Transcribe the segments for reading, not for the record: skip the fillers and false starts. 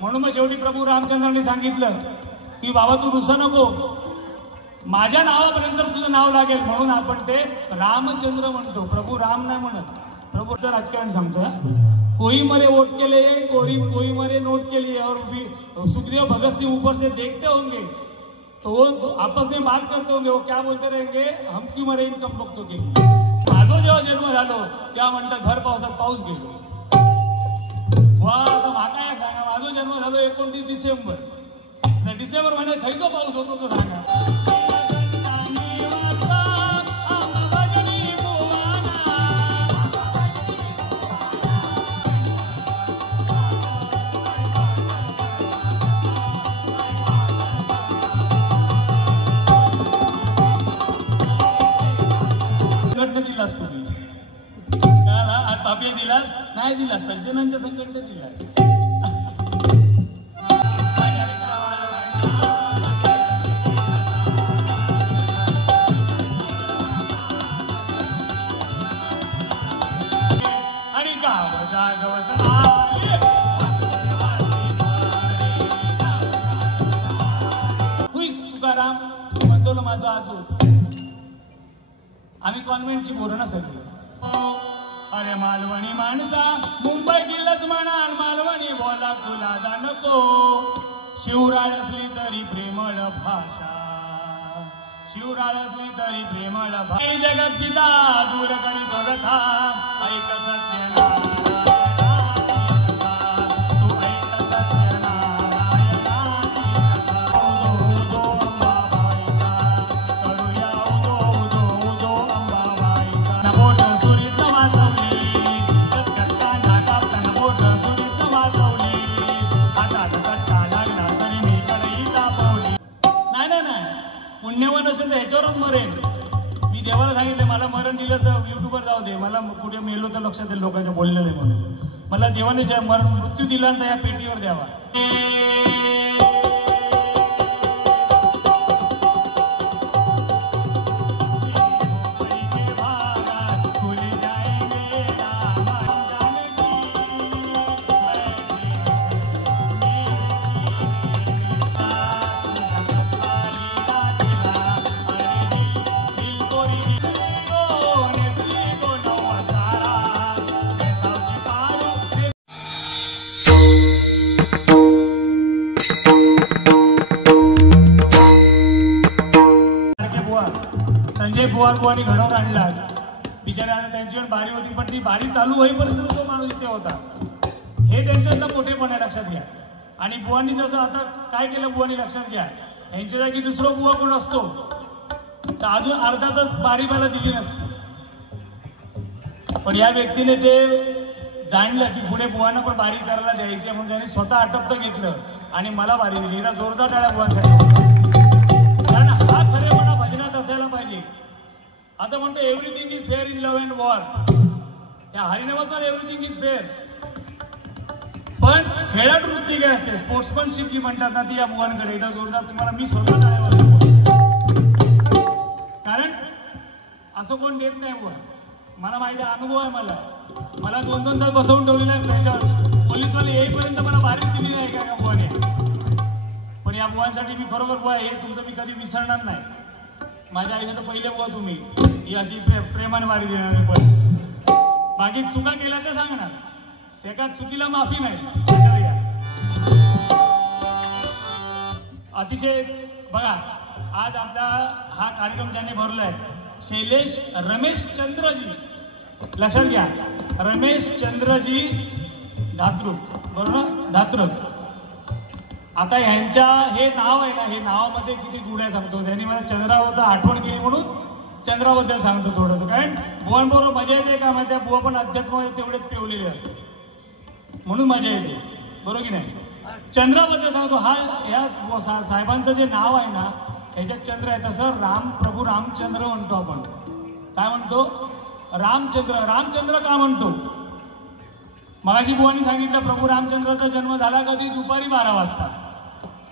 म्हणून मग शेवटी प्रभू रामचंद्रांनी सांगितलं की बाबा तू रुसू नको, माझ्या नावापर्यंत तुझं नाव लागेल म्हणून आपण ते रामचंद्र म्हणतो, प्रभू राम नाही म्हणत। प्रभूचं राजकारण सांगतो, कोई मरे वोट के लिए कोई मरे नोट के लिए, और सुखदेव भगत सिंह ऊपर से देखते होंगे तो वो आपस में बात करते होंगे, वो क्या बोलते रहेंगे, हम क्यों मरे इनकम बघतो की। माझा जेव्हा जन्म झालो तेव्हा म्हणतात भर पावसात पाऊस गेलो, वा आता माका सांगा, माझा जन्म झालो 29 डिसेंबर, डिसेंबर महिन्यात खैसो पाऊस होतो तो सांगा। दिलास तुम्ही आज पापिया दिलास नाही दिला, सज्जनांच्या संकट दिला। आणि गाव जागवत तुकाराम म्हणतो ना माझा आजू, आम्ही कॉन्व्हेंटची पोरं सगळी, अरे मालवणी माणसा मुंबई गेलच म्हणाल, मालवणी बोला तुला जा नको, शिवराळ असली तरी प्रेमळ भाषा, शिवराळ असली तरी प्रेमळ भाषा, जगत पिता दूर करीत व्यथा, ऐक सत्य पुण्यवान असेल तर ह्याच्यावरच मरेन। मी देवाला सांगितले मला मरण दिलं तर युट्यूबवर जाऊ दे, मला कुठे मेलो तर लक्षात येईल लोकांच्या बोललेलं आहे म्हणून, मला देवाने मृत्यू दिला तर या पेटीवर द्यावा। संजय बुवानी घडवून आणला, बिचाऱ्याने त्यांची पण बारी होती, पण ती बारी चालू होईपर्यंत तो माणूस इथे होता, हे त्यांच्यातलं मोठेपण आहे, लक्षात घ्या। आणि बुवांनी जसं आता काय केलं बुवांनी लक्षात घ्या, यांच्या जागी दुसरा बुवा कोण असतो तर अजून अर्धा तास बारी मला दिली नसती, पण या व्यक्तीने ते जाणलं की पुढे बुवांना पण बारी करायला द्यायची म्हणून त्यांनी स्वतः आटपतं घेतलं आणि मला बारी दिली। हिला जोरदार टाळ्या बुवांसाठी, कारण हा खरेपणा भजनात असायला पाहिजे। असं म्हणतो everything is fair in love and war, या हरिनामात पण एव्हरीथिंग इज फेअर, पण खेळात वृत्ती काय असते, स्पोर्ट्समनशिप जी म्हणतात ना ती या बुवांकडे, एकदा जोरदार तुम्हाला मी स्वतः टाळ्या, कारण असं कोण देत नाही बुवा, मला माहिती आहे, अनुभव आहे मला 2-2 तास बसवून ठेवलेलं आहे त्याच्यावर, पोलीसवाले येईपर्यंत मला बारीक दिली नाही का बुवाने, पण या बुवांसाठी मी खरोखर बुवा हे तुमचं मी कधी विसरणार नाही। माझ्या आईने तर पहिले बुवा तुम्ही ही अशी प्रेमाने बारी देणारे, पण बाकी चुका केल्या तर सांगणार, त्या चुकीला माफी नाही। अतिशय बघा आज आपला हा कार्यक्रम ज्याने भरलाय शैलेश रमेश चंद्रजी, लक्षात घ्या रमेश चंद्रजी धातृक, बरोबर धातृक। आता यांच्या हे नाव आहे ना, हे नावामध्ये किती गुढ्या सांगतो, त्यांनी मला चंद्रावरचा आठवण केली म्हणून चंद्राबद्दल सांगतो थोडंसं, कारण बुवांबरोबर मजा येते का माहिती आहे, बुवा पण अध्यात्मामध्ये तेवढेच पेवलेले असते म्हणून मजा येते, बरोबर की नाही। चंद्राबद्दल सांगतो, हा या साहेबांचं जे नाव आहे ना ह्याच्यात चंद्र आहे, तसं प्रभू रामचंद्र म्हणतो आपण, काय म्हणतो रामचंद्र का म्हणतो, मगाशी बुवांनी सांगितलं प्रभू रामचंद्राचा जन्म झाला कधी, दुपारी 12 वाजता,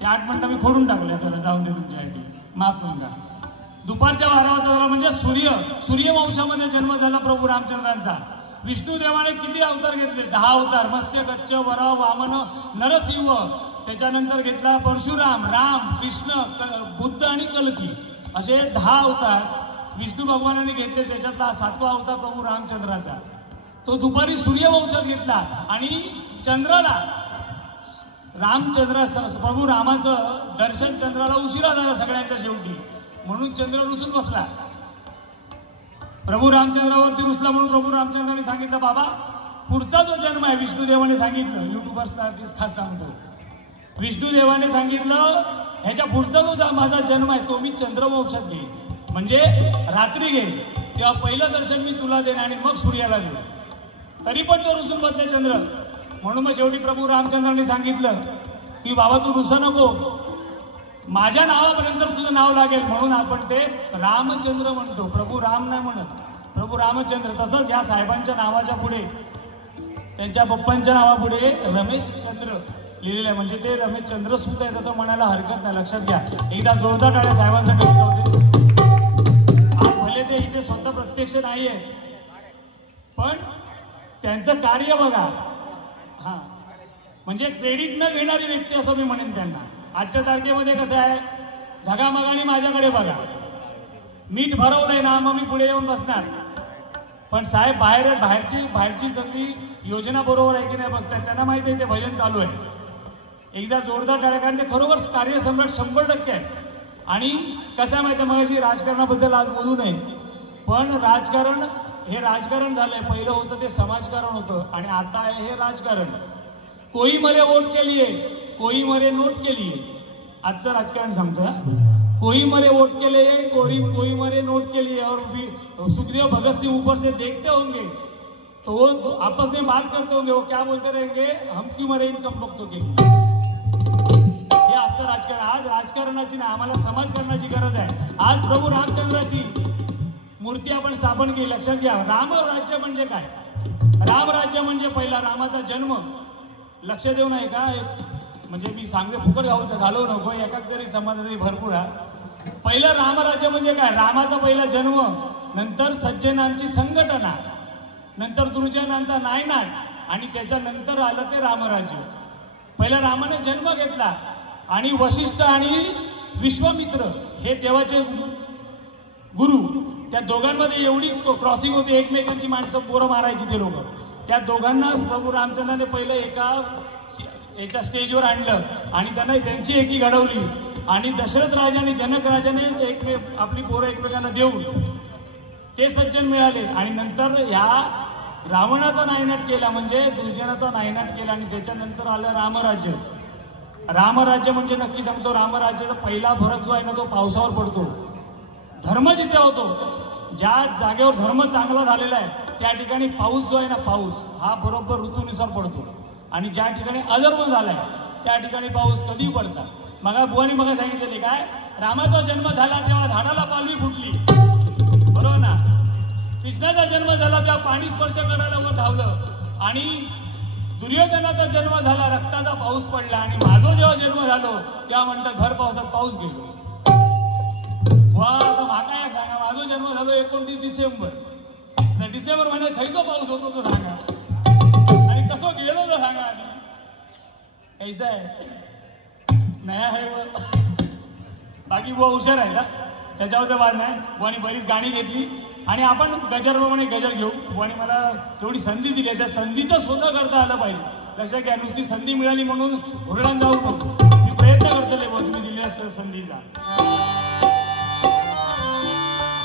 ते 8 मिनिटं मी खोडून टाकले, चला जाऊन दे तुमच्यासाठी, माफ करा। दुपारच्या 12 वाजता म्हणजे सूर्यवंशामध्ये जन्म झाला प्रभू रामचंद्रांचा, विष्णुदेवाने किती अवतार घेतले? 10 अवतार. मत्स्य, गच्छ, वराह, वामन, नरसिंह. त्याच्यानंतर घेतला परशुराम, राम, कृष्ण, बुद्ध आणि कल्की, असे 10 अवतार विष्णू भगवानाने घेतले. त्याच्यातला 7वा अवतार प्रभू रामचंद्राचा. तो दुपारी सूर्यवंशात घेतला आणि चंद्राला प्रभू रामाचं दर्शन चंद्राला उशिरा झाला सगळ्यांच्या शेवटी, म्हणून चंद्र रुसून बसला. प्रभू रामचंद्रावरती रुसला म्हणून प्रभू रामचंद्राने सांगितलं, बाबा पुढचा जो जन्म आहे, विष्णुदेवाने सांगितलं, युट्यूबर्सला खास सांगतो, विष्णुदेवाने सांगितलं ह्याच्या पुढचा जो माझा जन्म आहे तो मी चंद्रवंशात घेईन, म्हणजे रात्री घेईन, तेव्हा पहिलं दर्शन मी तुला देईन आणि मग सूर्याला देईन. तरी पण तो रुसून बसले चंद्र. म्हणून मग शेवटी प्रभू रामचंद्रांनी सांगितलं की बाबा तू रुसा नको, माझ्या नावापर्यंत तुझं नाव लागेल, म्हणून आपण ते रामचंद्र म्हणतो, प्रभू राम नाही म्हणत, प्रभू रामचंद्र. तसंच या साहेबांच्या नावाच्या पुढे, त्यांच्या पप्पांच्या नावापुढे रमेश चंद्र लिहिलेलं आहे, म्हणजे ते रमेश चंद्र सूत आहे तसं म्हणायला हरकत नाही. लक्षात घ्या. एकदा जोरदार टाळ्या साहेबांसाठी होते. आज भले ते इथे स्वतः प्रत्यक्ष नाही आहे, पण त्यांचं कार्य बघा. हा, म्हणजे क्रेडिट न घेणारी व्यक्ती असं मी म्हणेन त्यांना. आजच्या तारखेमध्ये कसं आहे, झगामगाने माझ्याकडे बघा, मीठ भरवलंय ना मग मी पुढे येऊन बसणार, पण साहेब बाहेरची सगळी योजना बरोबर आहे की नाही बघताय, त्यांना माहिती आहे ते भजन चालू आहे. एकदा जोरदार टाळ्या, कारण ते खरोखर कार्यसम्राट 100% आहे. आणि कसं माहिती आहे, मगाशी राजकारणाबद्दल आज बोलू नये, पण राजकारण हे राजकारण झालंय. पहिलं होतं ते समाजकारण होतं आणि आता आहे हे राजकारण. कोई मरे वोट के लिए, कोई मरे नोट के लिए. आजचं राजकारण सांगतोय, कोई मरे वोट के लिए, कोई मरे नोट के लिए. और सुखदेव भगत सिंह ऊपर से देखते होंगे तो वो आपस में बात करते होंगे, वो क्या बोलते रहेंगे, हम क्यों मरे इन कम वक्तों के लिए. हे असं राजकारण. आज राजकारणाची नाही, आम्हाला समाजकारणाची गरज आहे. आज प्रभू रामचंद्राची मूर्ती आपण स्थापन केली. लक्षात घ्या, रामराज्य म्हणजे काय? रामराज्य म्हणजे पहिला रामाचा जन्म. लक्ष देऊ नाही का, म्हणजे मी सांगते फुकट घालवू नको, एकाच तरी समाजातरी भरपूर आहे. पहिलं रामराज्य म्हणजे काय? रामाचा पहिला जन्म, नंतर सज्जनांची संघटना, नंतर दुर्जनांचा नायनाट आणि त्याच्यानंतर आलं ते रामराज्य. पहिला रामाने जन्म घेतला आणि वशिष्ठ आणि विश्वामित्र हे देवाचे गुरु, त्या दोघांमध्ये एवढी क्रॉसिंग होती, एकमेकांची माणसं पोरं मारायची ते लोक. त्या दोघांना प्रभू रामचंद्राने पहिलं एका याच्या स्टेजवर आणलं आणि त्यांना त्यांची एकी घडवली. आणि दशरथ राजाने जनक राजाने आपली पोरं एकमेकांना देऊन ते सज्जन मिळाले. आणि नंतर ह्या रावणाचा नायनाट केला, म्हणजे दुर्जनाचा नायनाट केला आणि त्याच्यानंतर आलं रामराज्य. रामराज्य म्हणजे नक्की सांगतो, रामराज्याचा पहिला फरक जो आहे ना तो पावसावर पडतो. धर्म जिथे होतो, ज्या जागेवर धर्म चांगला झालेला आहे त्या ठिकाणी पाऊस जो आहे ना, पाऊस हा बरोबर ऋतूनुसार पडतो. आणि ज्या ठिकाणी अधर्म झालाय त्या ठिकाणी पाऊस कधी पडतात. बुवानी मग सांगितलेले काय, रामाचा जन्म झाला तेव्हा झाडाला पालवी फुटली, बरोबर ना. कृष्णाचा जन्म झाला तेव्हा पाणी स्पर्श करायला वर धावलं. आणि दुर्योधनाचा जन्म झाला रक्ताचा पाऊस पडला. आणि माझा जेव्हा जन्म झालो तेव्हा म्हणतात भर पावसात पाऊस गेलो. वा, आता माका सांगा, माझा जन्म झालो 29 डिसेंबर, तर डिसेंबर महिन्यात खैसो पाऊस होतो तो सांगा, आणि कसो गेलो तो सांगा. आधी कैसा आहे, नया आहे व बाकी बुवा हुशार आहे का, त्याच्यावर वाद नाही. बुवानी बरीच गाणी घेतली आणि आपण गजरप्रमाणे गजर घेऊ. बुवानी मला तेवढी संधी दिली आहे, त्या संधीचं स्वतः करता आलं पाहिजे. लक्षात घ्या, नुसती संधी मिळाली म्हणून हुरळान जाऊ नको. मी प्रयत्न करतले बुवा तुम्ही दिली असं संधीचा.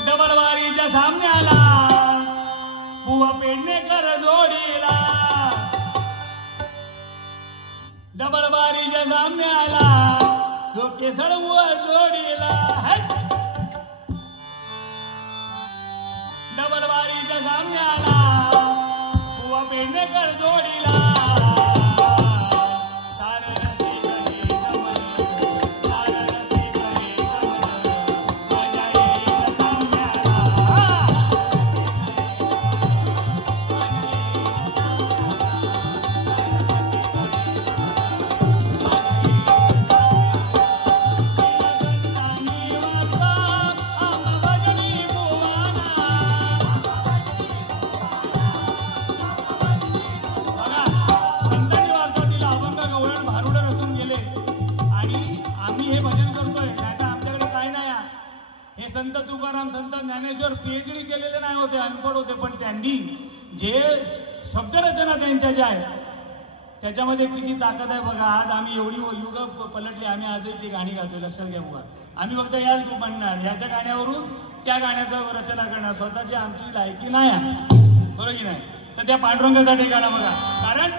डबलवारीच्या सामन्याला बुवा पेडणेकर जोडीला, डबलवारीच्या सामन्याला जो केसळ बुवा जोडीला. डबलवारीच्या सामन्याला बुवा पेडणेकर जोडीला. तुकाराम संत ज्ञानेश्वर PhD केलेले नाही होते, अनपढ होते, पण त्यांनी जे शब्दरचना त्यांच्या ज्या आहेत त्याच्यामध्ये किती ताकद आहे बघा. आज आम्ही एवढी युग पलटली, आम्ही आजही ती गाणी गातोय. लक्षात घ्या बघा, आम्ही फक्त याच म्हणणार, ह्याच्या गाण्यावरून त्या गाण्याचं रचना करणार, स्वतःची आमची लायकी नाही आहे, बरोबर की नाही. तर त्या पांडुरंगासाठी गाणं बघा, कारण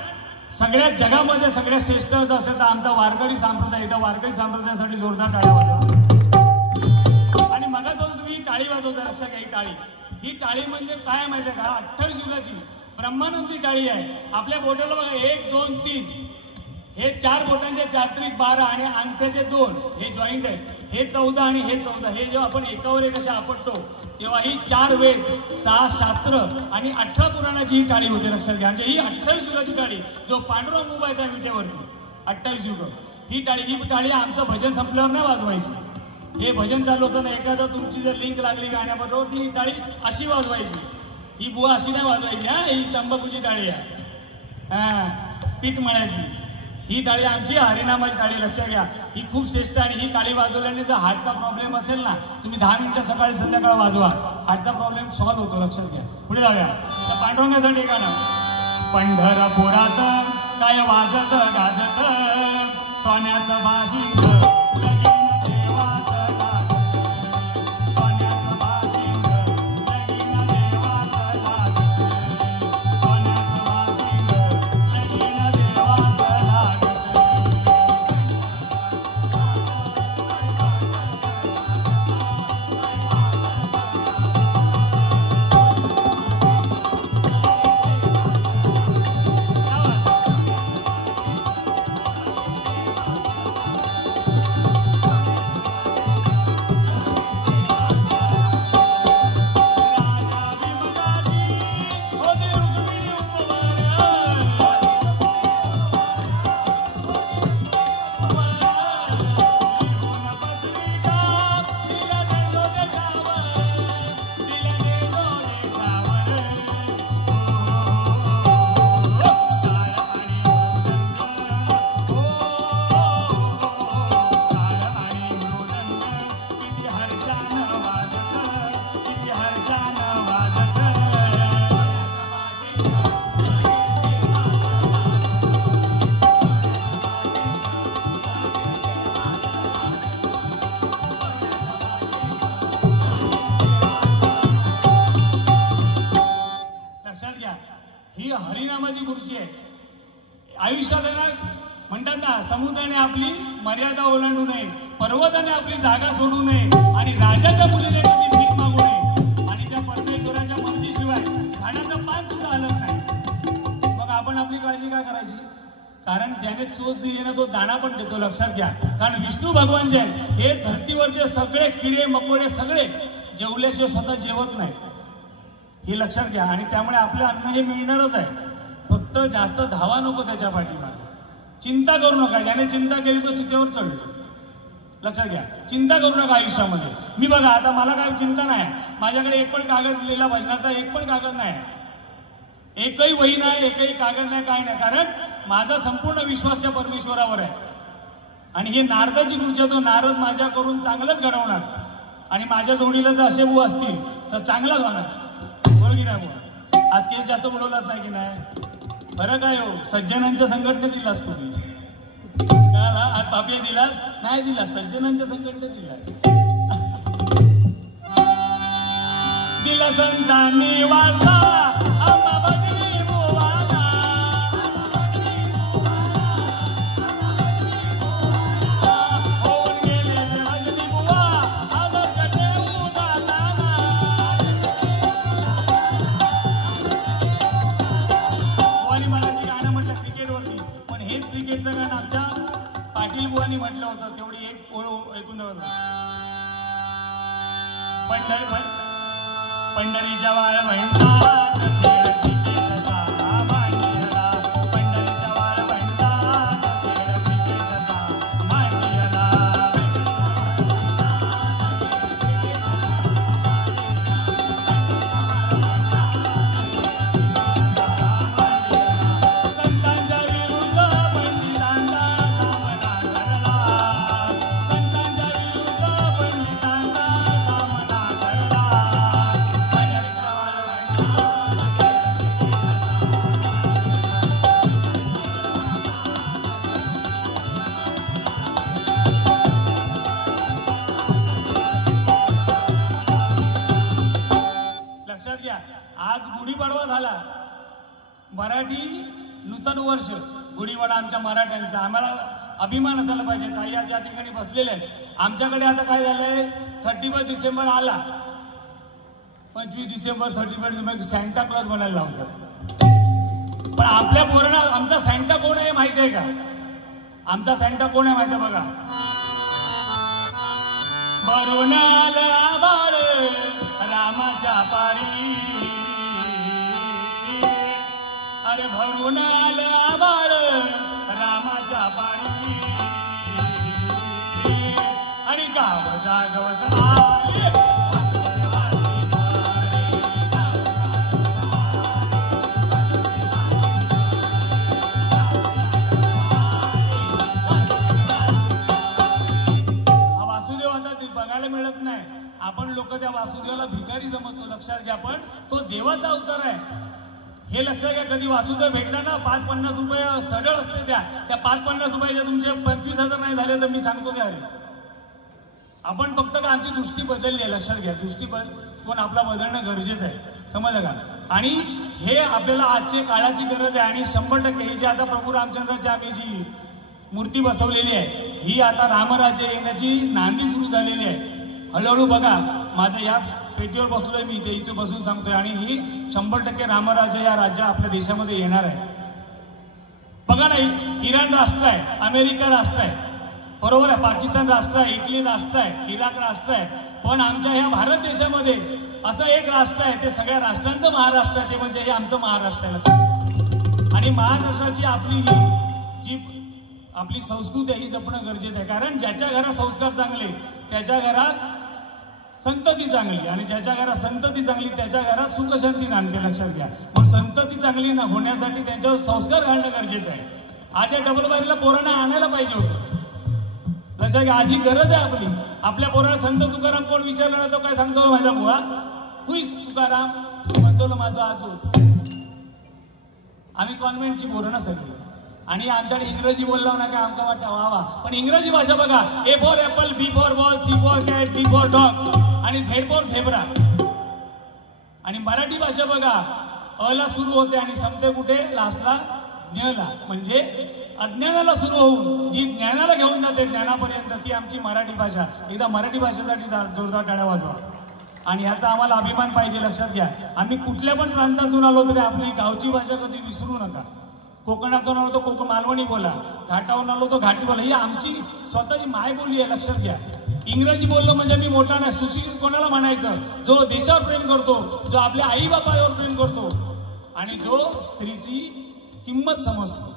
सगळ्या जगामध्ये सगळ्यात श्रेष्ठ असेल तर आमचा वारकरी संप्रदाय. एकदा वारकरी संप्रदायासाठी जोरदार टाळ्या वाजवा. आणि मगापासून तुम्ही ही टाळी वाजवता, लक्षात घ्या. ही टाळी म्हणजे काय माहिती आहे का, 28 युगाची ब्रह्मानंदी टाळी आहे. आपल्या बोटाला बघा 1 2 3 हे 4 बोटांचे 4 त्रिक 12 आणि अंगठ्याचे 2 हे जॉईंट आहे. हे 14 आणि हे 14. हे जेव्हा आपण एकावर एक असे आपटतो तेव्हा ही 4 वेद 6 शास्त्र आणि 18 पुराणाची ही टाळी होते. लक्षात घ्या. म्हणजे ही 28 युगाची टाळी, जो पांडुरंग उभा आहे त्या विटेवरती 28 युग. ही टाळी आमचं भजन संपल्यावर नाही वाजवायची. हे भजन चालू असताना एखादा तुमची जर लिंक लागली गाण्याबरोबर ती टाळी अशी वाजवायची. ही बुवा अशी नाही वाजवायची. ही तंबाखूची टाळी आहे, पीठ मळायची. ही टाळी आमची हरिनामाची टाळी. लक्षात घ्या, ही खूप श्रेष्ठ. आणि ही टाळी वाजवल्याने जर हार्टचा प्रॉब्लेम असेल ना, तुम्ही 10 मिनिटं सकाळी संध्याकाळ वाजवा, हार्टचा प्रॉब्लेम सॉल्व्ह होतो. लक्षात घ्या. पुढे जाऊया. त्या पांडुरंगासाठी गाणं. पंढरपुरात काय वाजत गाजत सोन्याचं भाषिक हरिनामाची खुर्ची आहे. आयुष्यात म्हणतात ना, समुद्राने आपली मर्यादा ओलांडू नये, पर्वताने आपली जागा सोडू नये आणि राजाच्या मुलीने कधी भीक मागू नये आणि त्या परमेश्वराच्या मर्जीशिवाय झाडाचं पान सुद्धा हलत नाही. मग आपण आपली काळजी काय करायची? कारण ज्याने चोच दिली ना तो दाणा पण देतो. लक्षात घ्या. कारण विष्णू भगवान जे आहेत हे धर्तीवरचे सगळे किडे मकोडे सगळे जेवल्याशिवाय स्वतः जेवत नाही, हे लक्षात घ्या. आणि त्यामुळे आपलं अन्न हे मिळणारच आहे. फक्त जास्त धावा नको त्याच्या पाठीमागे. चिंता करू नका. ज्याने चिंता केली तो चितेवर चढलो. लक्षात घ्या. चिंता करू नका आयुष्यामध्ये. मी बघा आता मला काय चिंता नाही, माझ्याकडे एक पण कागद लिहिलेला भजनाचा एक पण कागद नाही, एकही वही नाही, एकही कागद नाही, काय नाही. कारण माझा संपूर्ण विश्वास त्या परमेश्वरावर आहे. आणि हे नारदाची खुर्ची, तो नारद माझ्या करून चांगलंच घडवणार आणि माझ्या जोडीला जर असे भाऊ असतील तर चांगलाच होणार. बरोबर की नाही? भाऊ आज केस जास्त बुडवलाच नाही की नाही? बरं काय हो, सज्जनांच्या संघटने दिलास तुम्ही, आज पापिया दिलास नाही दिला, सज्जनांच्या संघटने दिला संतांनी वाचा क्रिकेटचं गाणं आमच्या पाटील बुवांनी म्हटलं होतं. तेवढी एक ओळ ऐकून द्यावं. पंढरीच्या वाळ म्हणतात गुढीपाडवा झाला, मराठी नूतन वर्ष गुढीपाडवा आमच्या मराठ्यांचा, आम्हाला अभिमान असायला पाहिजे. ताई आज या ठिकाणी बसलेले आहेत. आमच्याकडे आता काय झालंय, 31 डिसेंबर आला, 25 डिसेंबर 31 डिसेंबर सॅन्टा क्लॉज बनायला लावतात. पण आपल्या पोरांना आमचा सॅन्टा कोण आहे माहिती आहे का? आमचा सॅन्टा कोण आहे माहिती आहे बघा. भरून आलं बाळ रामाच्या पारी, अरे भरून आलं बाळ रामाच्या पारी, आणि गाव जागवत आले. बघायला मिळत नाही. आपण लोक त्या वासुदेवाला भिकारी समजतो. लक्षात घ्या, पण तो देवाचा अवतार आहे हे लक्षात घ्या. कधी वासुदेव भेटला ना, 5-50 रुपये सरळ असते, त्या 5-50 रुपयाच्या तुमचे 25,000 नाही झाले तर मी सांगतो त्या. आपण फक्त का आमची दृष्टी बदलली आहे. लक्षात घ्या, दृष्टी कोण आपला बदलणं गरजेचं आहे, समजलं का? आणि हे आपल्याला आजची काळाची गरज आहे. आणि 100% ही जी आता प्रभू रामचंद्राची आम्ही जी मूर्ती बसवलेली आहे, ही आता रामराज्य येण्याची नांदी सुरू झालेली आहे. हळूहळू बघा, माझं या पेटीवर बसलोय मी, ते इथे बसून सांगतोय. आणि ही 100% रामराज्य या राज्य आपल्या देशामध्ये येणार आहे. बघा ना, इराण राष्ट्र आहे, अमेरिका राष्ट्र आहे, बरोबर आहे, पाकिस्तान राष्ट्र आहे, इटली राष्ट्र आहे, इराक राष्ट्र आहे. पण आमच्या ह्या भारत देशामध्ये असं एक राष्ट्र आहे, ते सगळ्या राष्ट्रांचं महाराष्ट्र आहे, ते म्हणजे हे आमचं महाराष्ट्र आहे. आणि महाराष्ट्राची आपली ही जी आपली संस्कृती ही जपणं गरजेचं आहे. कारण ज्याच्या घरात संस्कार चांगले त्याच्या घरात संतती चांगली, आणि ज्याच्या घरात संतती चांगली त्याच्या घरात सुख शांती नांदते. लक्षात घ्या, मग संतती चांगली ना होण्यासाठी त्यांच्यावर संस्कार घालणं गरजेचं आहे. आज या डबल बारीला पोरांना आणायला पाहिजे होतं. लक्षात घ्या, आज ही गरज आहे आपली. आपल्या पोराला संत तुकाराम कोण विचारलं ना, तो काय सांगतो माझा बुवा, हुईस तुकाराम, म्हणतो ना माझं आजो. आम्ही कॉन्व्हेंटची पोरं ना सगळी, आणि आमच्याकडे इंग्रजी बोलला ना काय आमका वाटतं वा वा. पण इंग्रजी भाषा बघा, A for apple, B for ball, C for cat, D for dog, आणि झेड फॉर झेब्रा. आणि मराठी भाषा बघा, अ ला सुरू होते आणि संपते कुठे, लास्टला ज्ञ ला. म्हणजे अज्ञानाला सुरू होऊन जी ज्ञानाला घेऊन जाते ज्ञानापर्यंत, ती आमची मराठी भाषा. एकदा मराठी भाषेसाठी जोरदार टाळ्या वाजवा. आणि ह्याचा आम्हाला अभिमान पाहिजे. लक्षात घ्या, आम्ही कुठल्या पण प्रांतातून आलो तरी आपली गावची भाषा कधी विसरू नका. कोकणातून आलो तो मालवणी बोला, घाटावरून आलो तो घाटी बोला, ही आमची स्वतःची मायबोली आहे. लक्षात घ्या, इंग्रजी बोललो म्हणजे मी मोठा नाही. सुशिक्षित कोणाला म्हणायचं? जो देशावर प्रेम करतो, जो आपल्या आई बापावर प्रेम करतो, आणि जो स्त्रीची किंमत समजतो,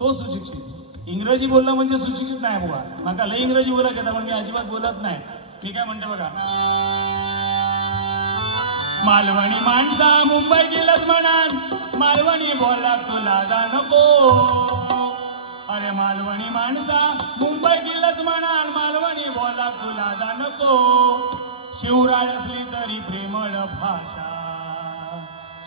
तो सुशिक्षित. इंग्रजी बोललं म्हणजे सुशिक्षित नाही बाबा. नका लय इंग्रजी बोलायचं घेता, पण मी अजिबात बोलत नाही. मी काय म्हणते बघा, मालवणी माणसा मुंबई गेलच म्हणान, मालवणी बोला तुला जा नको. अरे मालवणी माणसा मुंबई गेलच म्हणान, मालवणी बोला तुला जा नको. शिवराळ असली तरी प्रेमळ भाषा,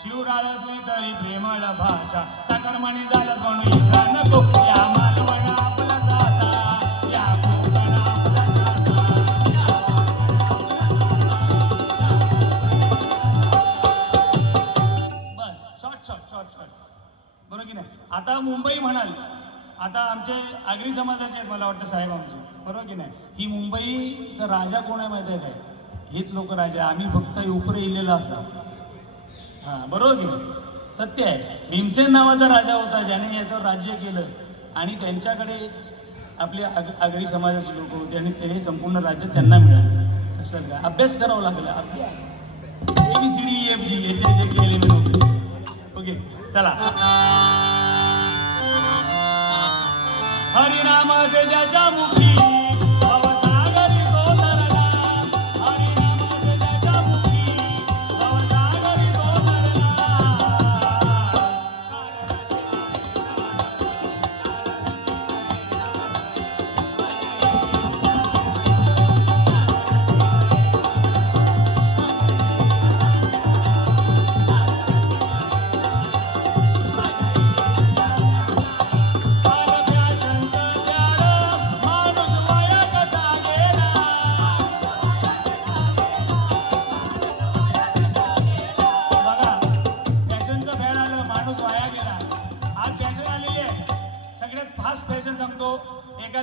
शिवराळ असली तरी प्रेमळ भाषा. साखरमणी झालं म्हणून इच्छा नको. या मालवण आपला दासा, या कोकण आपला बरोबर की नाही. आता मुंबई म्हणाल, आता आमचे आगरी समाजाचे आहेत मला वाटतं साहेब आमचे, बरोबर की नाही. ही मुंबईचा राजा कोण आहे माहिती आहे काय? हेच लोक राजा, आम्ही फक्त उपरे इलेला असतात. हां, बरोबर की नाही, सत्य आहे. भीमसेन नावाचा राजा होता ज्याने याच्यावर राज्य केलं, आणि त्यांच्याकडे आपले आगरी समाजाचे लोक होते, आणि ते संपूर्ण राज्य त्यांना मिळालं. लक्षात घ्या, अभ्यास करावा लागला. अभ्यास ABCDEFG याचे जे एलिमेंट होते. ओके, चला. हरिनाम से ज्याच्या मुखी भवसागरी तो तरला, हरिनाम से ज्याच्या मुखी भवसागरी तो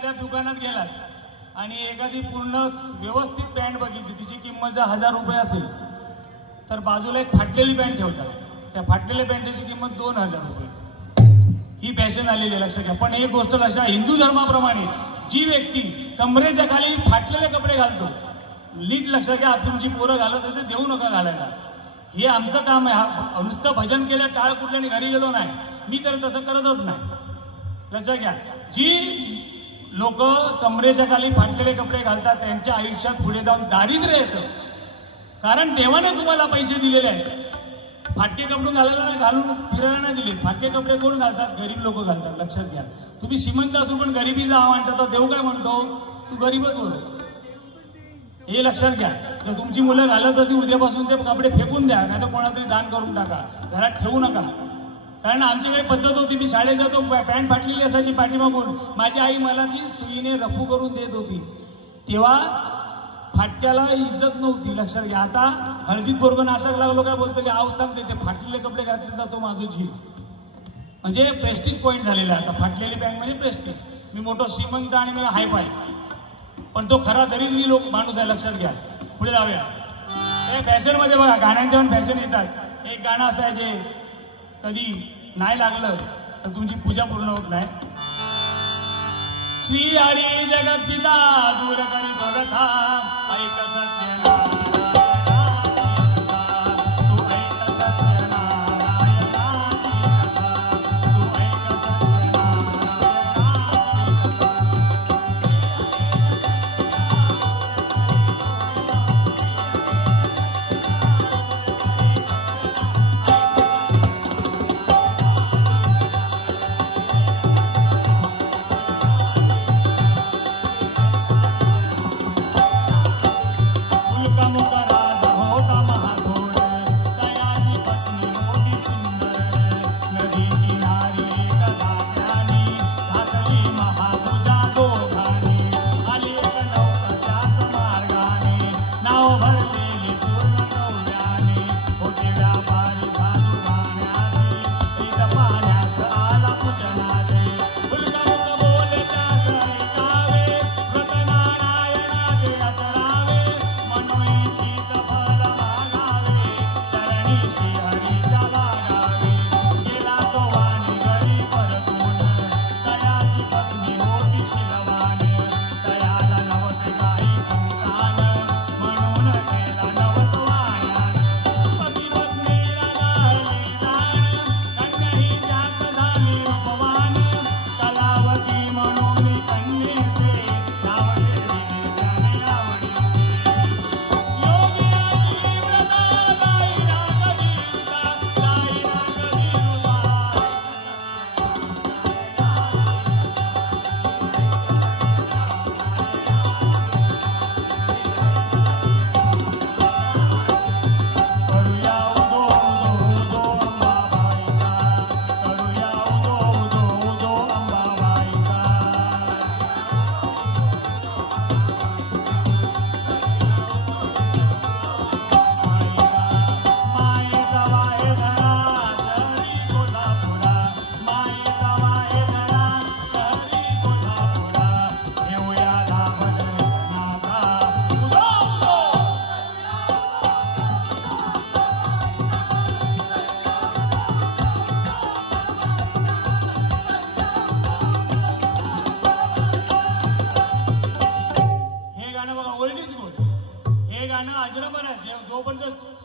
एखाद्या दुकानात गेलात आणि एखादी पूर्ण व्यवस्थित पॅन्ट बघितली, तिची किंमत जर 1000 रुपये असेल तर बाजूला एक फाटलेली पॅन्ट ठेवतात, त्या फाटलेल्या पॅन्टची किंमत 2000 रुपये. ही फॅशन आलेली आहे, लक्षात घ्या. पण एक गोष्ट लक्षात, हिंदू धर्माप्रमाणे जी व्यक्ती कमरेच्या खाली फाटलेले कपडे घालतो, नीट लक्षात घ्या, तुमची पोरं घालत होते देऊ नका घालायला. हे आमचं काम आहे. नुसतं भजन केलं टाळ कुठल्याने घरी गेलो नाही, मी तर तसं करतच नाही. लक्षात घ्या, जी लोक कमरेच्या खाली फाटलेले कपडे घालतात त्यांच्या आयुष्यात पुढे जाऊन दारिद्र्य येतं. कारण देवाने तुम्हाला पैसे दिलेले आहेत. फाटके कपडे घालून फिरायला नाही दिले. फाटके कपडे कोण घालतात? गरीब लोक घालतात. लक्षात घ्या. तुम्ही श्रीमंत असून पण गरिबीचा म्हणता तर देव काय म्हणतो? तू गरीबच बोलतो. हे लक्षात घ्या. जर तुमची मुलं घालत असेल उद्यापासून ते कपडे फेकून द्या, नाही तर कोणातरी दान करून टाका, घरात ठेवू नका. कारण आमची काही पद्धत होती, मी शाळेत जातो पॅन्ट फाटलेली असायची पाठीमागून, माझी आई मला ती सुईने रफू करून देत होती. तेव्हा फाटक्याला इज्जत नव्हती. लक्षात घ्या. आता हळदीत पोरगं नाचायला लागलो काय बोलतो की आव सांगते ते फाटलेले कपडे घातले जातो माझं जीव, म्हणजे प्रेस्टिज पॉईंट झालेला आहे आता. फाटलेली पॅन्ट म्हणजे प्रेस्टिज. मी मोठं श्रीमंत आणि मी हायफाय, पण तो खरा दरिद्री लोक माणूस आहे. लक्षात घ्या. पुढे जाऊया. हे फॅशन मध्ये बघा, गाण्यांच्या पण फॅशन येतात. एक गाणं असं आहे जे कधी नाही लागलं तर तुमची पूजा पूर्ण होत नाही. श्री हरी जगत पिता दूर करी भगता ऐक सत्य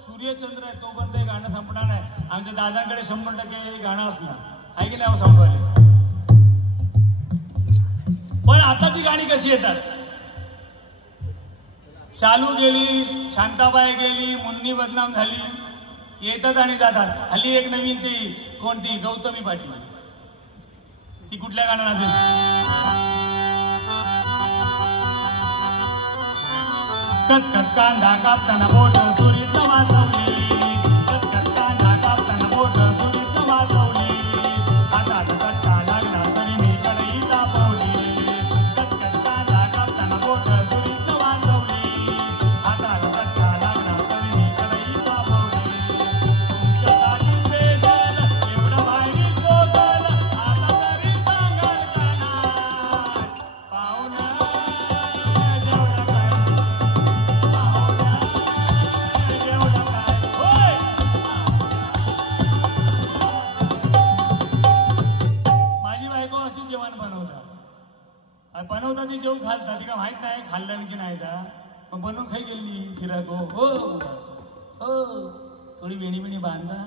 सूर्यचंद्र आहे तोपर्यंत हे गाणं संपणार नाही. आमच्या दादांकडे 100% हे गाणं असणार आहे की नाही साऊंडवाले. पण आताची गाणी कशी येतात? चालू गेली, शांताबाई गेली, मुन्नी बदनाम झाली, येतात आणि जातात. हल्ली एक नवीन ती कोणती गौतमी पाटील, ती कुठल्या गाण्यात कचकच कांदा कापताना बोट सुरीत वाजवली, कचकच कांदा कापताना बोट सुरीत वाजवली, हातात कट्टा लागला तरी मी कढई तापवली, कचकच कांदा कापताना बोट सुरीत वाजवली, हातात कट्टा लागला तरी मी कढई तापवली. तुमच्यासाठी स्पेशल एवढं भारी सोडल आता तरी सांगाल का नाही? जेव खालता तिका माहित नाही खाल्ल्यान की नाही जा मग बनवून खाई गेली फिराको हो हो थोडी वेणी बिणी बांधा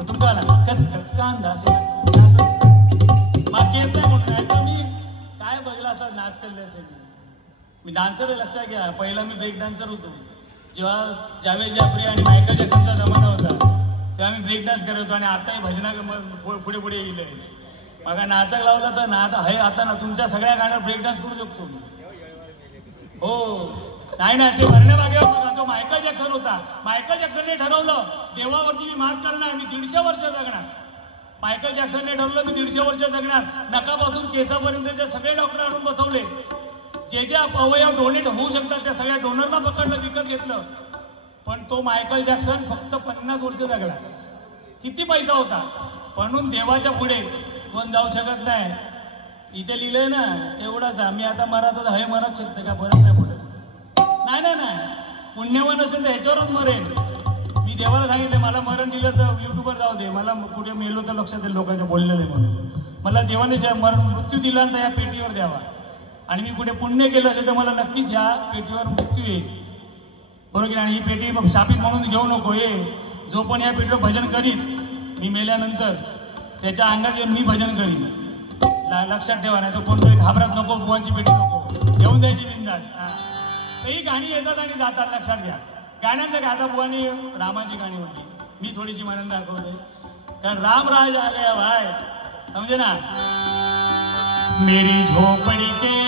तुमका ना कच कच कांदा मागे येत नाही म्हणून नाही तर मी काय बघला असा नाच करले असेल मी डान्सर लक्षात घ्या पहिला मी ब्रेक डान्सर होतो जेव्हा जावेद जाफरी आणि मायकल जॅक्सनचा जमाना होता तेव्हा मी ब्रेक डान्स करत होतो आणि आताही भजना पुढे पुढे गेले बघा नाचक लावला तर नाच आहे आता ना तुमच्या सगळ्या गाण्यावर ब्रेक डान्स करू शकतो मी हो नाही ना ते भरण्यामागे जो मायकल जॅक्सन होता मायकल जॅक्सनने ठरवलं देवावरती मी मात करणार मी 150 वर्ष जगणार मायकल जॅक्सनने ठरवलं मी 150 वर्ष जगणार नकापासून केसापर्यंतचे सगळे डॉक्टर आणून बसवले जे अवयव डोनेट होऊ शकतात त्या सगळ्या डोनरला पकडलं विकत घेतलं पण तो मायकल जॅक्सन फक्त 50 वर्ष जगला किती पैसा होता म्हणून देवाच्या पुढे कोण जाऊ शकत नाही इथे लिहिलंय ना तेवढाच मी आता मराठा हे मरत शकते का परत नाही पुढे नाही पुण्यवान असेल तर ह्याच्यावरच मरेन मी देवाला सांगितलं मला मरण दिलं तर युट्यूबवर जाऊ दे मला कुठे मेलो तर लक्षात येईल लोकांच्या बोललेलं आहे म्हणून मला देवाने मृत्यू दिला तर या पेटीवर द्यावा आणि मी कुठे पुण्य केलं असेल तर मला नक्कीच या पेटीवर मृत्यू येईल बरोबर आणि ही पेटी शापित म्हणून घेऊ नको हे जो पण या पेटीवर भजन करीत मी मेल्यानंतर त्याच्या अंगात येऊन मी भजन करीन लक्षात ठेवा नाही तो कोणतरी घाबरत नको बुवांची पेटी नको घेऊन द्यायची बिंदास ही गाणी येतात आणि जातात लक्षात घ्या गाण्याचं गाता बुवानी रामाची गाणी होती मी थोडीशी म्हणून दाखवते कारण राम राज आ गया भाई समजे ना मेरी झोपड़ी के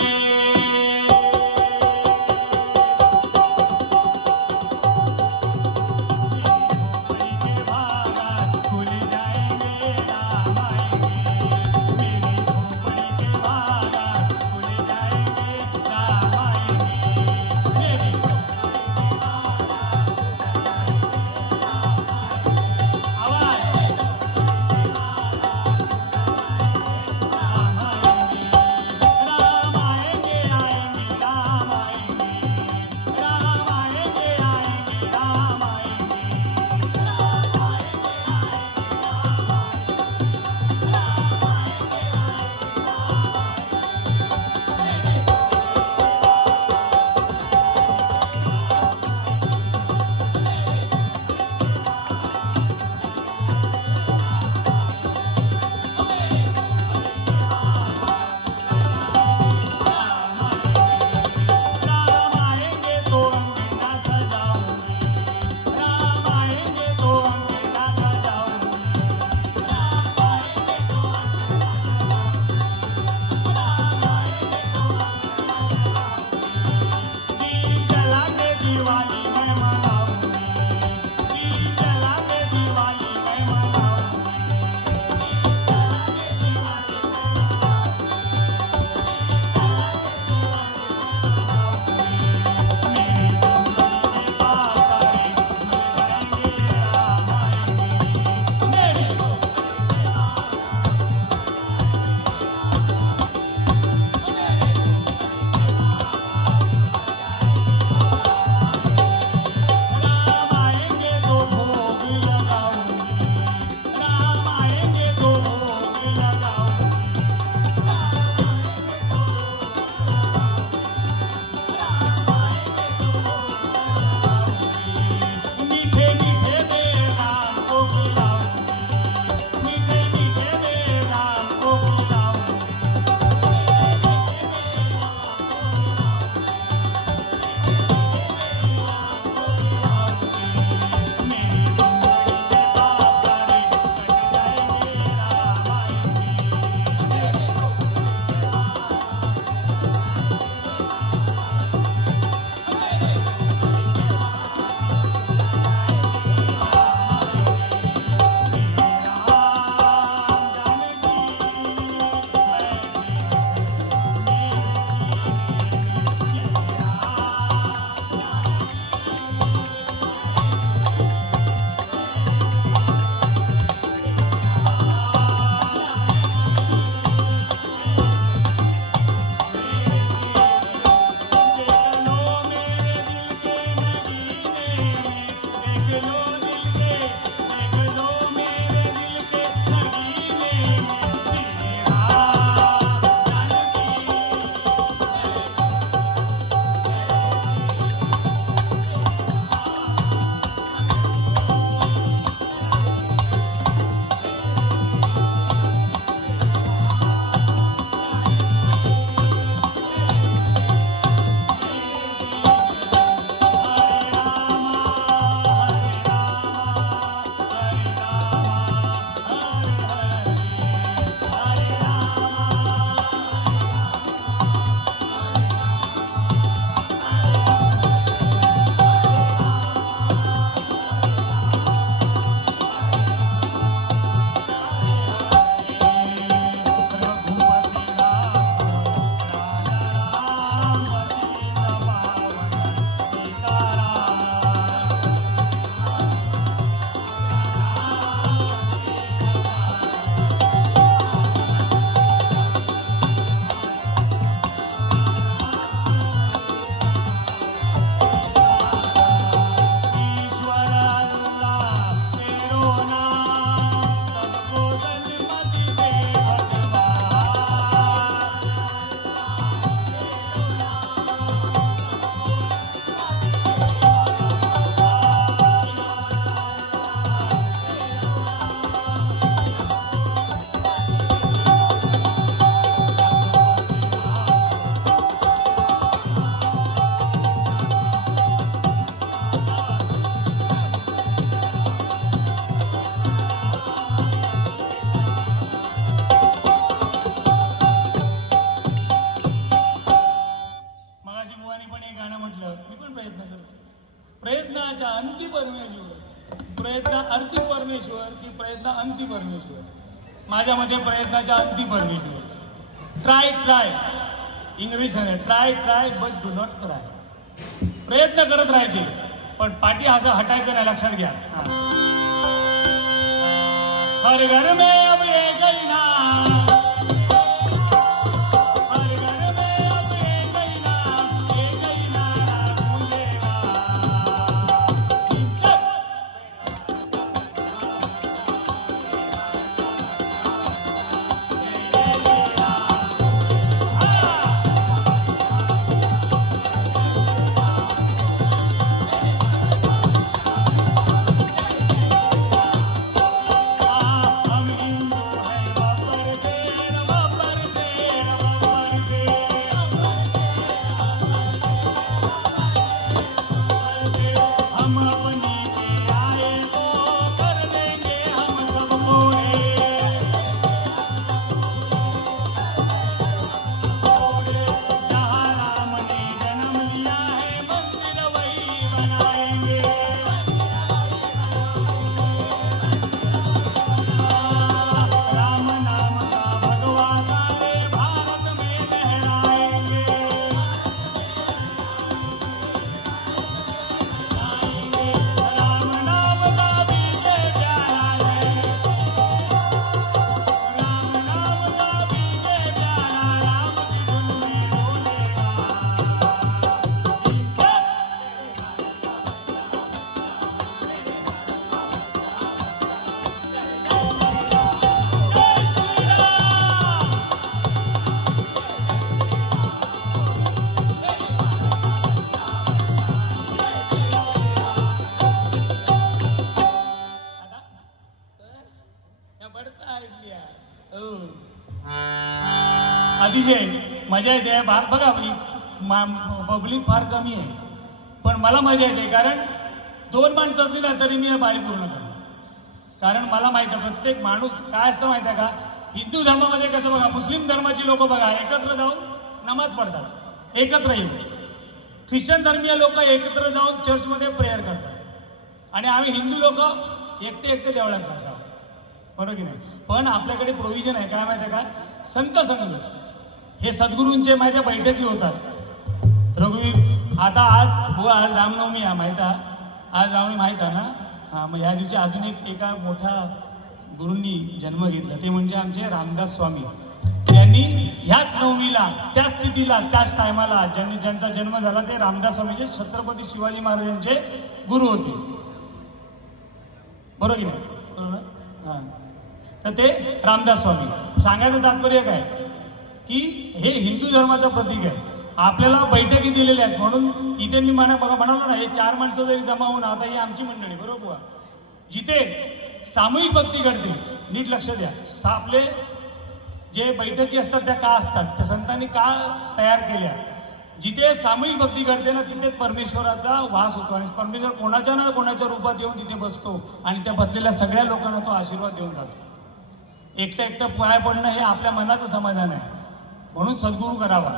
प्रयत्न करतो. प्रयत्नाच्या अंती परमेश्वर, प्रयत्न अर्थी परमेश्वर की प्रयत्न अंती परमेश्वर. माझ्या मते प्रयत्नाच्या अंती परमेश्वर. ट्राय ट्राय, इंग्लिश मध्ये try try but do not cry. प्रयत्न करत राहायचे पण पाठी असं हटायचं नाही, लक्षात घ्या. हर घर में अब एक ही नाम, हर घर में अब एक ही नाम, एक ही नाम मुझेगा. अतिशय मजा येते. बघा पब्लिक फार कमी आहे पण मला मजा येते, कारण 2 माणसं असली ना तरी मी बारी पूर्ण करतो. कारण मला माहिती आहे प्रत्येक माणूस काय असतं माहिती आहे का. हिंदू धर्मामध्ये कसं बघा, मुस्लिम धर्माची लोक बघा एकत्र जाऊन नमाज पडतात, एकत्र येऊन. ख्रिश्चन धर्मीय लोक एकत्र जाऊन चर्चमध्ये प्रेयर करतात आणि आम्ही हिंदू लोक एकटे एकटे देवळात जातात, बरोबर की नाही. पण आपल्याकडे प्रोव्हिजन आहे काय माहिती आहे का, संत संघ हे सद्गुरूंचे माहिती आहे बैठकी होतात. रघुवीर आता आज रामनवमी आहे माहिती आहे, आज रामनवमी माहीत आहे ना. हां, मग ह्या दिवशी अजून एका मोठ्या गुरूंनी जन्म घेतला, ते म्हणजे आमचे रामदास स्वामी. त्यांनी ह्याच नवमीला, त्याच तिथीला, त्याच टायमाला ज्यांचा जन्म झाला ते रामदास स्वामीचे छत्रपती शिवाजी महाराजांचे गुरु होते, बरोबर की नाही. बरोबर. हां, तर ते रामदास स्वामी. सांगायचं तात्पर्य काय की हे हिंदू धर्माचं प्रतीक आहे. आपल्याला बैठकी दिलेल्या आहेत म्हणून इथे मी म्हणालो ना, हे 4 माणसं जरी जमा होऊन, आता ही आमची मंडळी बरोबर, जिथे सामूहिक भक्ती घडते. नीट लक्ष द्या, आपले जे बैठकी असतात त्या का असतात, त्या संतांनी का तयार केल्या. जिथे सामूहिक भक्ती घडते ना तिथे परमेश्वराचा वास होतो आणि परमेश्वर कोणाच्या ना कोणाच्या रूपात येऊन तिथे बसतो आणि त्या बसलेल्या सगळ्या लोकांना तो आशीर्वाद देऊन जातो. एकटं एकटं पाय पडणं हे आपल्या मनाचं समाधान आहे. म्हणून सद्गुरू करावा.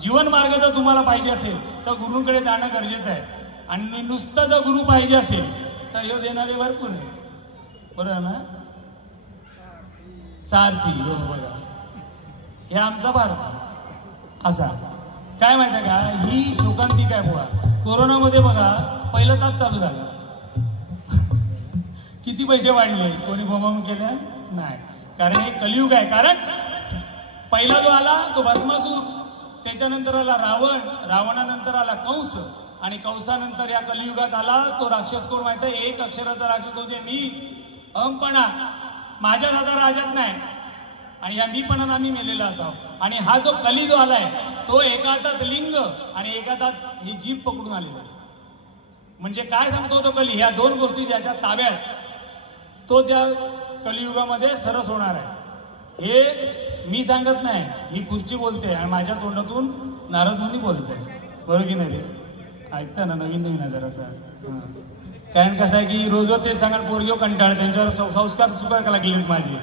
जीवन मार्ग जर तुम्हाला पाहिजे असेल तर गुरूंकडे जाणं गरजेचं आहे. आणि नुसतं जर गुरु पाहिजे असेल तर हे देणारे भरपूर आहे, बरोबर ना. सारथी हो बघा, हे आमचा भारत असा. काय माहिती आहे का, ही शोकांतिका आहे बुवा. कोरोनामध्ये बघा पहिला तास चालू झाला, किती पैसे वाढले, कोणी बोंबाबोंब केल्या नाही. कारण हे कलियुग आहे. कारण पहिला जो आला तो भस्मासूर, त्याच्यानंतर आला रावण, रावणानंतर आला कंस आणि कंसानंतर या कलियुगात आला तो राक्षस. कोण माहिती आहे, 1 अक्षराचा राक्षस म्हणजे मी, अहमपणा. माझ्या दादा राजात नाही आणि या मीपणानं आम्ही मेलेला असावं. आणि हा जो कली जो आलाय तो एका हातात लिंग आणि एका हातात ही जीभ पकडून आलेला. म्हणजे काय सांगतो तो कली, ह्या 2 गोष्टी ज्याच्या ताब्यात तो त्या कलियुगामध्ये सरस होणार आहे. हे मी सांगत नाही, ही खुर्ची बोलते आणि माझ्या तोंडातून नारद मुनी बोलते, बरोबर की नाही. ऐकता ना, नवीन नवीन आहे जरासं. कारण कसं आहे की रोज ते सांगाल पोरगेव कंटाळ, त्यांच्यावर संस्कार चुकायला लागलेत माझे.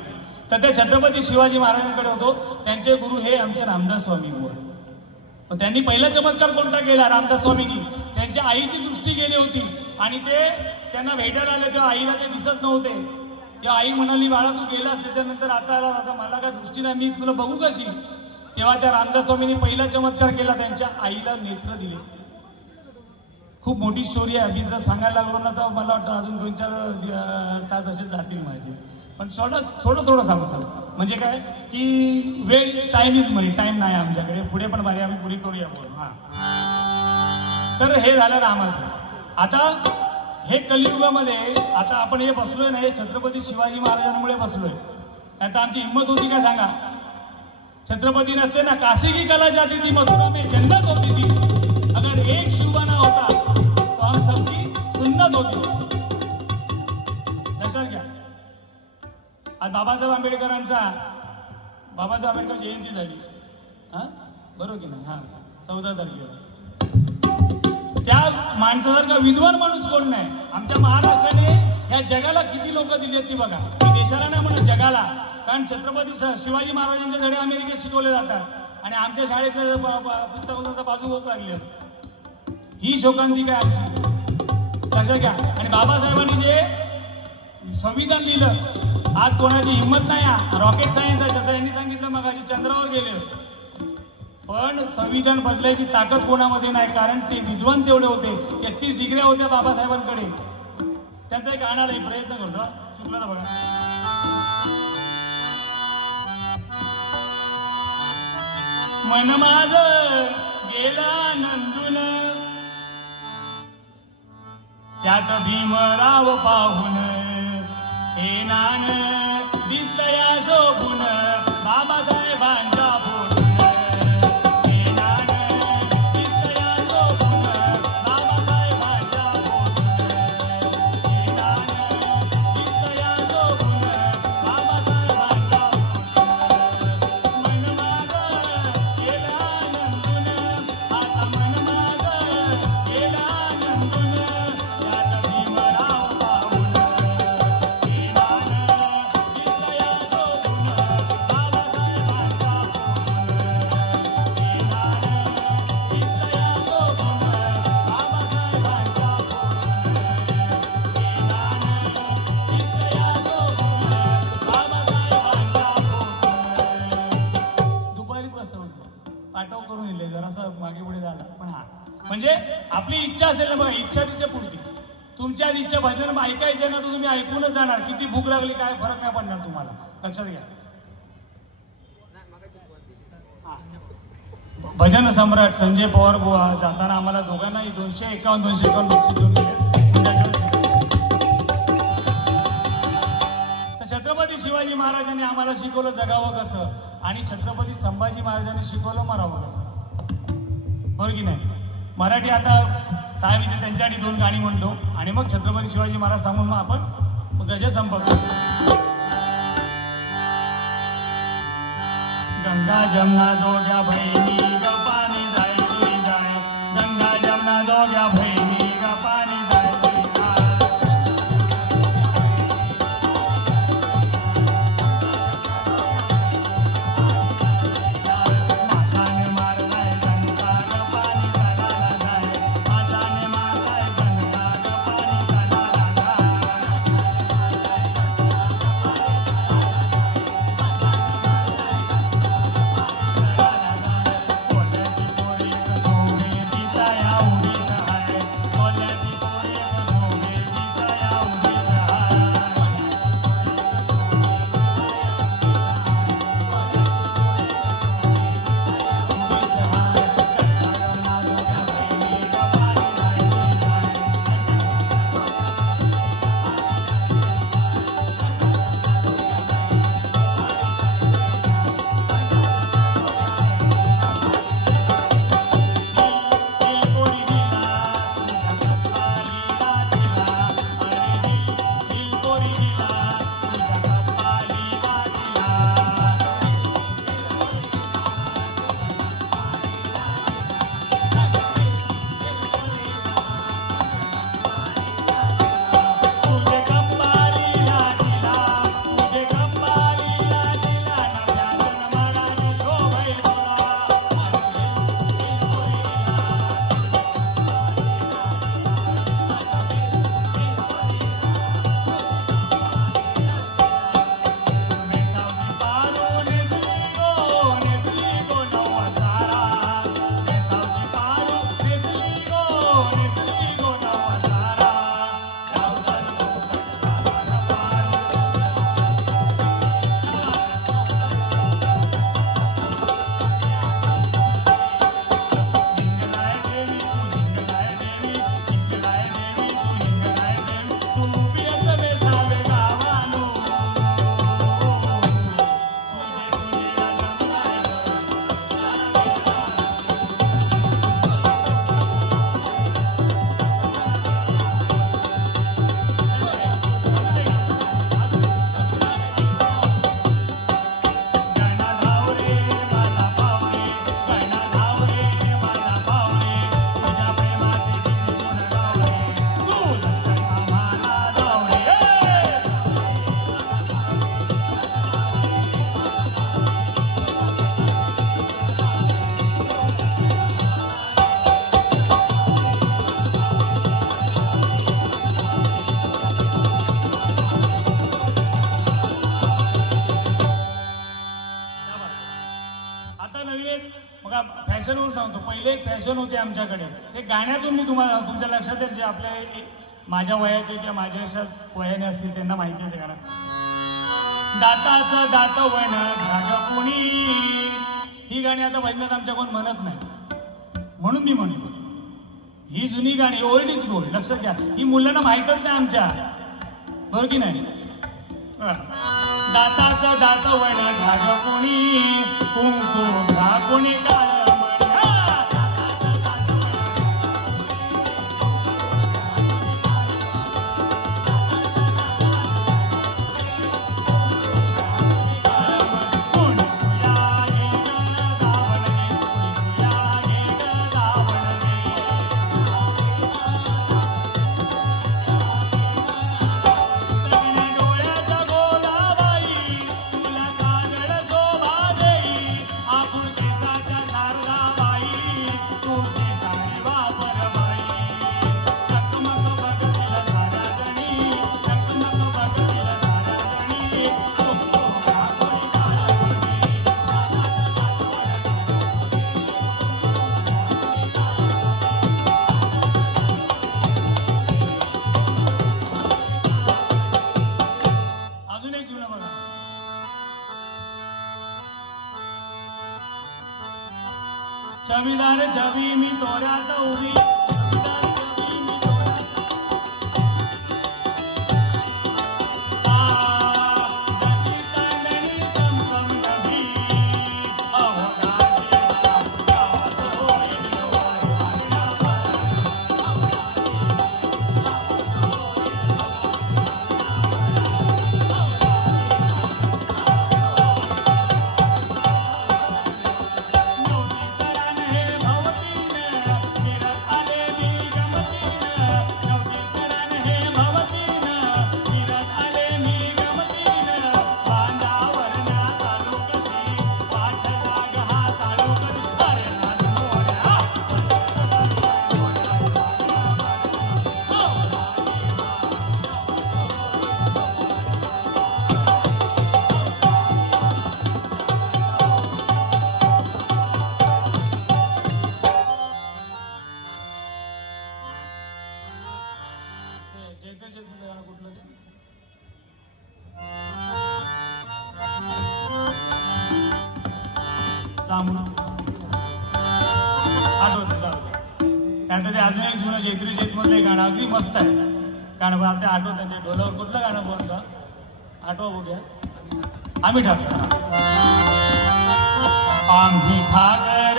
तर ते छत्रपती शिवाजी महाराजांकडे होतो, त्यांचे गुरु हे आमचे रामदास स्वामी बुवा. पण त्यांनी पहिला चमत्कार कोणता केला? रामदास स्वामींनी त्यांच्या आईची दृष्टी गेली होती आणि ते त्यांना भेटायला आले तेव्हा आईला ते दिसत नव्हते. तेव्हा आई म्हणाली, बाळा तू गेलास त्याच्यानंतर आता आला, आता मला काय दृष्टी नाही, मी तुला बघू कशी? तेव्हा त्या रामदास स्वामींनी पहिला चमत्कार केला, त्यांच्या आईला नेत्र दिले. खूप मोठी स्टोरी आहे. मी जर सांगायला लागलो ना तर मला वाटतं अजून 2-4 तास असेच जातील माझे. पण थोडं सांगतो. म्हणजे काय की वेळ, टाइम इज मनी, टाइम नाही आमच्याकडे. पुढे पण बारी आम्ही पुढे करूया बोल. तर हे झालं रामाचं. आता हे कलियुगामध्ये आता आपण हे बसलोय ना, हे छत्रपती शिवाजी महाराजांमुळे बसलोय. आता आमची हिंमत होती का सांगा? छत्रपती नसते ना, काशी की कला जाती थी, मथुरा में जन्नत होती थी, अगर एक शिवबाना होता तो हम सबकी सुन्नत होती. लक्षात घ्या. आज बाबासाहेब आंबेडकर जयंती झाली. बरोबर की नाही? 14 तारखेला. त्या माणसासारखा विद्वान माणूस कोण नाही. आमच्या महाराष्ट्राने या जगाला किती लोक दिली आहेत ती बघा. देशाला नाही म्हणत, जगाला. कारण छत्रपती शिवाजी महाराजांचे धडे अमेरिकेत शिकवले जातात आणि आमच्या शाळेतल्या पुस्तकांचा बाजू होत लागली. ही शोकांतिका आहे आमची. लक्षात घ्या. आणि बाबासाहेबांनी जे संविधान लिहिलं, आज कोणाची हिंमत नाही. रॉकेट सायन्स आहे, जसं यांनी सांगितलं मग आज चंद्रावर गेले, पण संविधान बदलायची ताकद कोणामध्ये नाही. कारण ते विद्वान तेवढे होते. 33 डिग्र्या होत्या बाबासाहेबांकडे. त्यांचा एक आणायला प्रयत्न करतो. चुकला तर बघा. मन माझ गेला नंदून, त्यात भीमराव पाहून, हे नान दिसतया शोभून, बाबासाहेबांच्या पोटून. हे नान दिसतया शोभून, बाबासाहेबांच्या पोटून. हे नान दिसतया शोभून, बाबासाहेबांच्या पोटून. मन माझ गेला नंदून, आता मन माझ गेला नंदून, त्यात भीमराव पाहून. हे नान दिसतया शोभून, बाबासाहेबांच्या पोटून. हे नान दिसतया शोभून, बाबासाहेबांच्या पोटून. हे नान दिसतया शोभून, बाबासाहेबांच्या पोटून. दुपारी प्रसन्न पाठव करून दिले, जरासा मागे पुढे झाला. पण म्हणजे आपली इच्छा असेल ना बघा, इच्छा तिथे पुरती. तुमच्या इच्छा भजन ऐकायचे ना तर तुम्ही ऐकूनच जाणार. किती भूक लागली काय फरक नाही पडणार तुम्हाला. लक्षात घ्या. भजन सम्राट संजय पवार बुवा जाताना आम्हाला दोघांनाही 251 बक्षीस देऊन गेले. तर छत्रपती शिवाजी महाराजांनी आम्हाला शिकवलं जगावं कसं, आणि छत्रपती संभाजी महाराजांनी शिकवलं मरावं कसं. बरोबर की नाही? मराठी आता साहेब इथे त्यांच्यासाठी 2 गाणी म्हणतो आणि मग छत्रपती शिवाजी महाराज सांगून मग आपण गजर संपवतो. गंगा जमुना दोघ्या बहिणी ग पाणी जाय तुरी जाय, गंगा जमुना दोघ्या बहिणी ग पाणी जाय तुरी जाय. माताने मारलाय गंगा ग पाणी चालायला जाय, माताने मारलाय गंगा ग पाणी चालायला जाय. पोटाची पोळी सोने तिचा या उडीत आहे, कॅसेटं होते आमच्याकडे. ते गाण्यातून मी तुम्हाला तुमच्या लक्षात येईल जे आपल्या माझ्या वयाचे किंवा माझ्यापेक्षा वयाने असतील त्यांना माहिती आहे ते गाणं. दाताचं दातवण धाग कोणी, ही गाणी आता वैद्यनाथ आमच्या कोण म्हणत नाही म्हणून मी म्हणतो. ही जुनी गाणी ओल्ड इज गोल्ड लक्षात घ्या. ही मुलांना माहीतच नाही आमच्या, बरोबर की नाही. दाताचं दातवण धाग कोणी, कुंकू घा कोणी काळ जमीदार जवी मी तोऱ्यात उभी आता ते अजून एक जुनं जेत्री जेत मधलं गाणं अगदी मस्त आहे गाणं. आता आठवत ते ढोलावर कुठलं गाणं बोलता आठवा बघूया. आम्ही ठाकर आम्ही ठाकर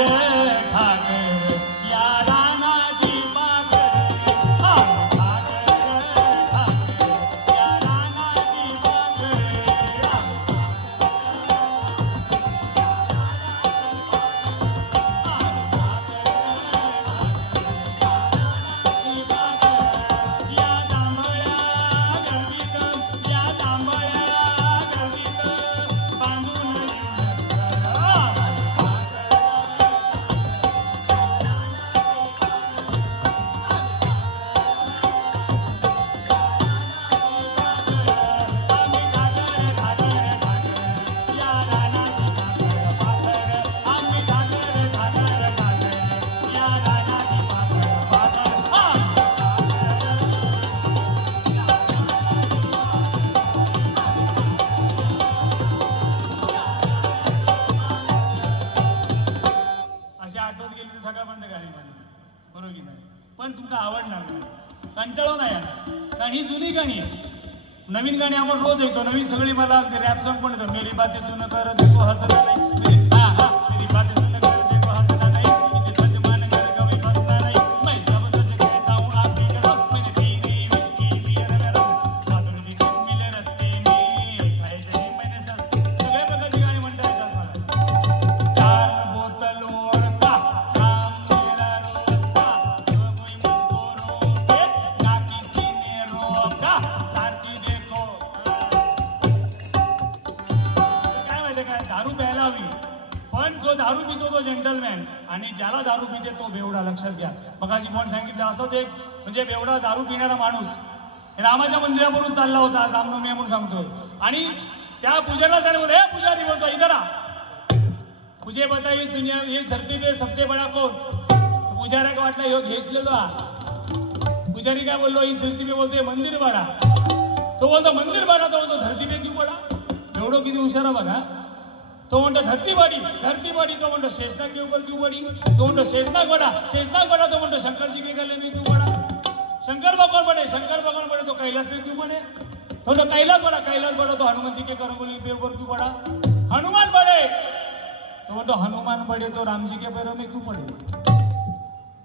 ठाकर या रानाची पाखर, आम्ही ठाकर ठाकर या रानाची पाखर. पण तुमका आवडणार नाही, कंटाळो नाही येणार, कारण ही जुनी गाणी आहे. नवीन गाणी आपण रोज ऐकतो. नवीन सगळी मला रॅप सॉन्ग पण येतो. मेरी बातें सुन कर देखो हसना नहीं, मेरी बातें सुन कर देखो हसना नहीं, इसे सच मान कर कभी फंसना नहीं, मैं सब सच कहता हूँ आप भी कसम, मैंने पी गई विस्की बियर नरम, माधुरी दीक्षित मिले रस्ते में, खायचे ही मैंने सब. सगळ्या प्रकारची गाणी म्हणता येतात मला. चार बोतलों का काम मेरा रोज का, जो कोई मुझको रोके ना किसी ने रोका, सारखी देखो. काय माहिती काय, दारू प्यायला हवी, पण जो दारू पितो तो जेंटलमॅन आणि ज्याला दारू पिते तो बेवडा. लक्षात घ्या. मगाशी कोण सांगितलं असंच एक म्हणजे बेवडा दारू पिणारा माणूस रामाच्या मंदिरावरून चालला होता, रामनवमी म्हणून सांगतोय, आणि त्या पुजाऱ्याला त्याने बोलतो, हे पुजारी बोलतो इधर आ, मुझे बताइए इस दुनिया ये धरती पे सबसे बड़ा कौन. पुजाऱ्याला वाटलं ह्यो घेतलेलो हा. पुजारी काय बोललो, ही धरती पे बोलतोय मंदिर बाळा. तो बोलतो मंदिर बाळा, तो बोलतो धरती पे क्यों बडा. एवढं किती हुशार बघा. तो म्हणतो धरती बड़ी, धरती बड़ी. तो म्हणतो शेषनाग के ऊपर क्यों बड़ी. तो म्हणतो शेषनाग बड़ा, शेषनाग बड़ा. तो म्हणतो शंकर जी के गले में क्यों बड़ा. शंकर भगवान बड़े, शंकर भगवान बड़े. तो कैलाश पे क्यों बड़े. तो कैलाश बड़ा, कैलाश बड़ा. तो हनुमान जी के करंगोली पे ऊपर क्यों बड़ा. हनुमान बड़े. तो म्हणतो हनुमान बड़े तो राम जी के पैरों में क्यों पड़े.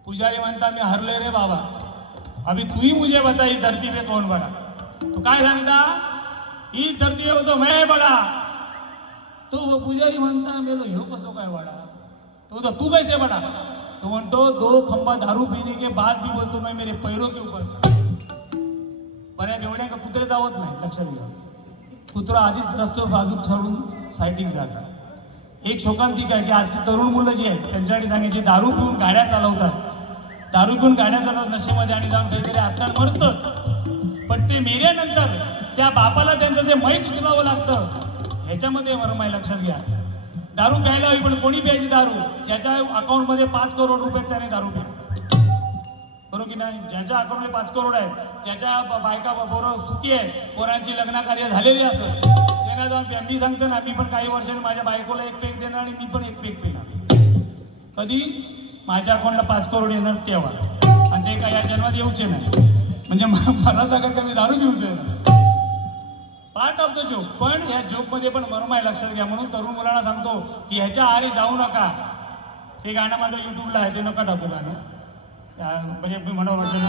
पुजारी म्हणता मी हरले रे बाबा, अभी तू ही मुझे बता इस धरती पे कौन बड़ा. तो काय सांगता, इस धरती पे तो मैं बड़ा. तो पुजारी म्हणता मेलो ह्यो कसो काय बड़ा. तो तू कैसे बड़ा. तो म्हणतो 2 खंबा दारू पीने के बाद भी बोलतो मैं मेरे पैरों के ऊपर. बऱ्या बेवड्या का कुत्रे जावत नाही, लक्षात घ्या. कुत्रा आधीच रस्त्यावर बाजू सोडून सायटिंग झाला. एक शोकांतिक आहे की आजची तरुण मुलं जी आहेत त्यांच्याकडे सांगायची दारू पिऊन गाड्या चालवतात, दारू पिऊन गाड्या चालवतात नशेमध्ये आणि जाऊन काहीतरी आपल्याला मरतं. पण ते मेल्यानंतर त्या बापाला त्यांचं जे मैत उचलावं लागतं, ह्याच्यामध्ये मरम आहे, लक्षात घ्या. दारू प्यायला हवी, पण कोणी प्यायची दारू. ज्याच्या अकाउंटमध्ये 5 करोड रुपये त्याने दारू प्या, बरोबर की नाही. ज्याच्या अकाउंटमध्ये 5 करोड आहेत, ज्याच्या बायका बरोबर सुखी आहेत, पोरांची लग्न कार्य झालेली असं, त्यांना जाऊन प्या. मी सांगतो ना, मी पण काही वर्षांनी माझ्या बायकोला 1 पेक देणार आणि मी पण 1 पेक पिणार. कधी माझ्या अकाउंटला 5 करोड येणार तेव्हा, आणि ते काय या जन्मात येऊचे नाही. म्हणजे मला सांगत का मी दारू पिऊचे ना, पार्ट ऑफ द जोक. पण या जोकमध्ये पण मर्म आहे, लक्षात घ्या. म्हणून तरुण मुलांना सांगतो की ह्याच्या आरी जाऊ नका. ते गाणं माझं युट्यूबला आहे, ते नका टाकू गाणं. म्हणजे मी म्हणू म्हटलं,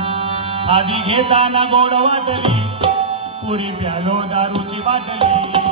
आधी घेताना गोड वाटली, पुरी प्यालो दारूची बाटली.